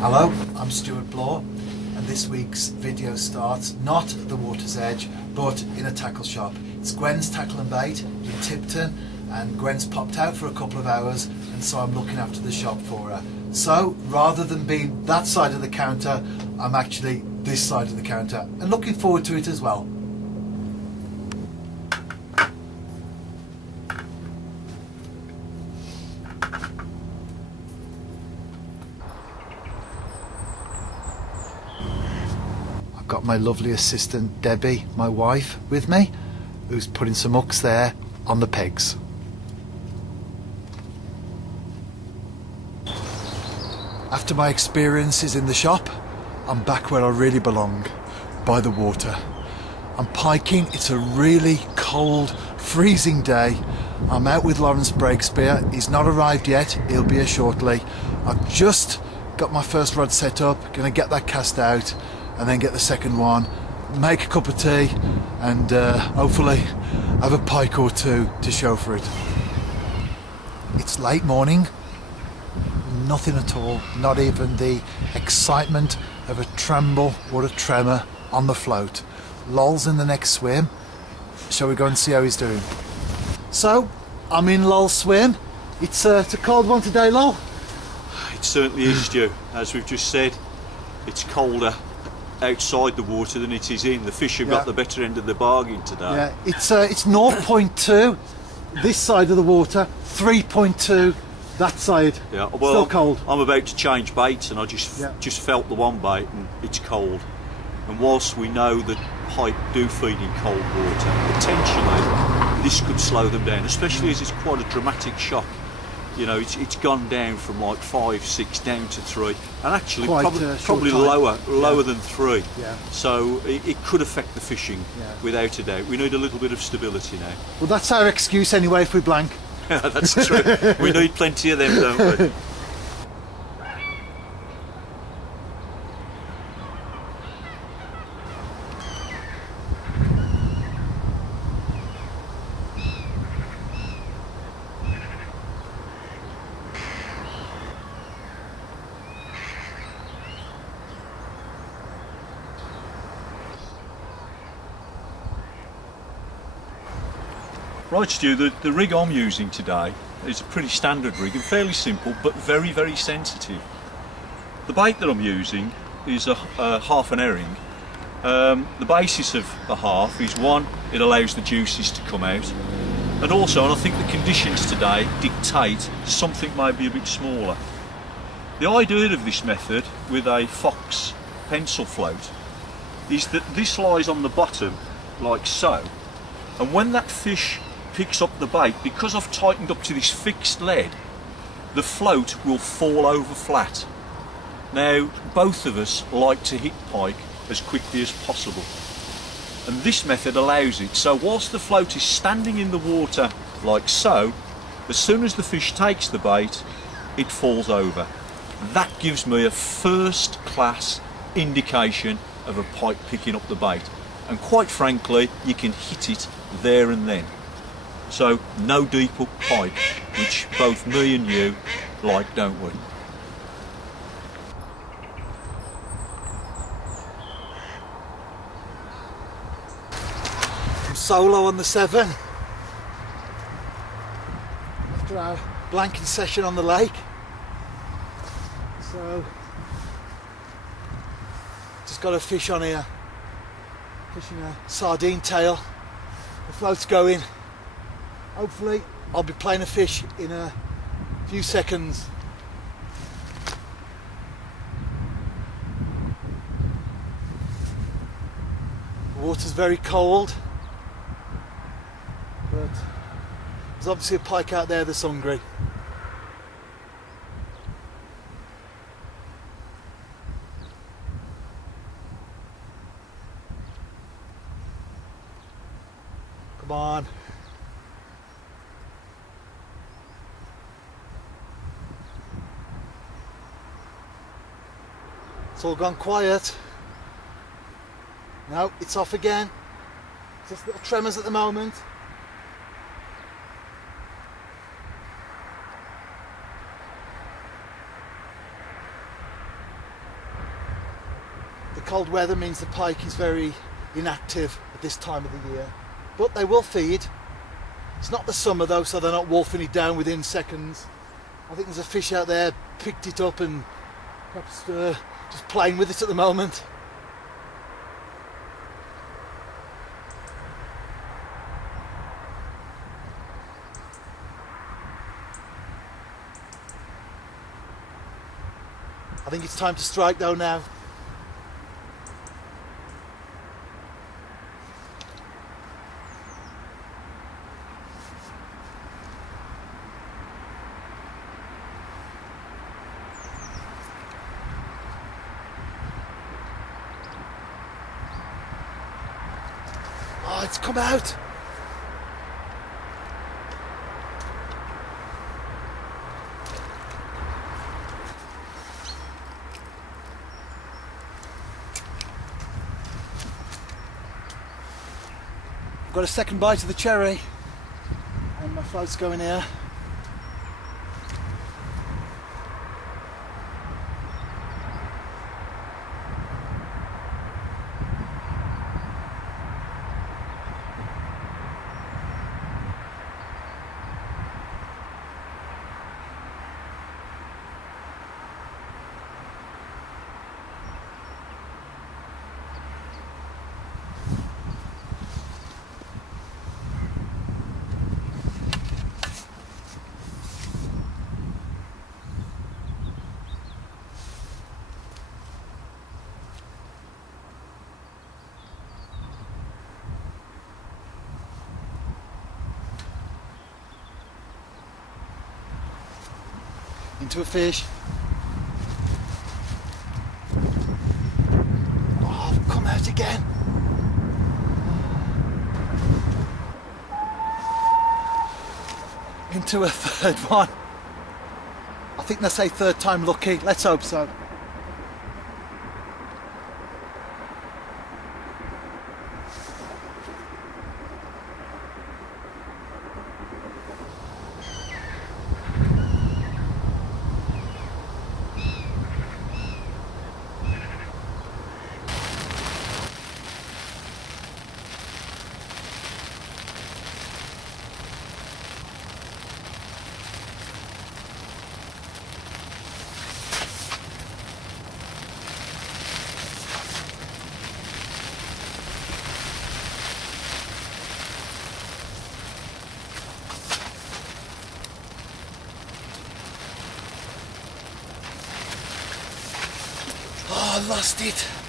Hello, I'm Stewart Bloor, and this week's video starts not at the water's edge but in a tackle shop. It's Gwen's Tackle and Bait in Tipton, and Gwen's popped out for a couple of hours, and so I'm looking after the shop for her. So rather than being that side of the counter, I'm actually this side of the counter and looking forward to it as well. Got my lovely assistant Debbie, my wife, with me, who's putting some hooks there on the pegs. After my experiences in the shop, I'm back where I really belong, by the water. I'm piking. It's a really cold, freezing day. I'm out with Lawrence Breakspear. He's not arrived yet, he'll be here shortly. I've just got my first rod set up, gonna get that cast out and then get the second one, make a cup of tea, and hopefully have a pike or two to show for it. It's late morning, nothing at all, not even the excitement of a tremble or a tremor on the float. Lol's in the next swim. Shall we go and see how he's doing? So, I'm in Lol's swim. It's a cold one today, Lol. It certainly is, Stu. As we've just said, it's colder outside the water than it is in. The fish have got the better end of the bargain today. Yeah, it's 0.2 this side of the water, 3.2 that side. Yeah, well, still cold. I'm about to change baits, and I just felt the one bait, and it's cold. And whilst we know that pike do feed in cold water, potentially this could slow them down, especially as it's quite a dramatic shock. You know, it's gone down from like 5, 6 down to 3, and actually probably lower than 3. Yeah. So it could affect the fishing without a doubt. We need a little bit of stability now. Well, that's our excuse anyway if we blank. That's true. We need plenty of them, don't we? Right, Stu, the rig I'm using today is a pretty standard rig and fairly simple, but very, very sensitive. The bait that I'm using is a half an herring. The basis of the half is, one, it allows the juices to come out, and also, and I think the conditions today dictate something maybe a bit smaller. The idea of this method with a Fox pencil float is that this lies on the bottom like so, and when that fish picks up the bait, because I've tightened up to this fixed lead, the float will fall over flat. Now, both of us like to hit pike as quickly as possible, and this method allows it. So whilst the float is standing in the water like so, as soon as the fish takes the bait, it falls over. That gives me a first class indication of a pike picking up the bait, and quite frankly, you can hit it there and then. So no deep hook pike, which both me and you like, don't we? I'm solo on the 7 after our blanking session on the lake. So just got a fish on here, fishing a sardine tail. The float's going. Hopefully I'll be playing a fish in a few seconds. The water's very cold, but there's obviously a pike out there that's hungry. Come on. It's all gone quiet. No, it's off again. Just little tremors at the moment. cold weather means the pike is very inactive at this time of the year, but they will feed. It's not the summer though, so they're not wolfing it down within seconds. I think there's a fish out there, picked it up and perhaps just playing with it at the moment. I think it's time to strike though now. Oh, it's come out. Got a second bite of the cherry and my float's going here. Into a fish. Oh, come out again. Into a third one. I think they say third time lucky. Let's hope so. Oh, I lost it.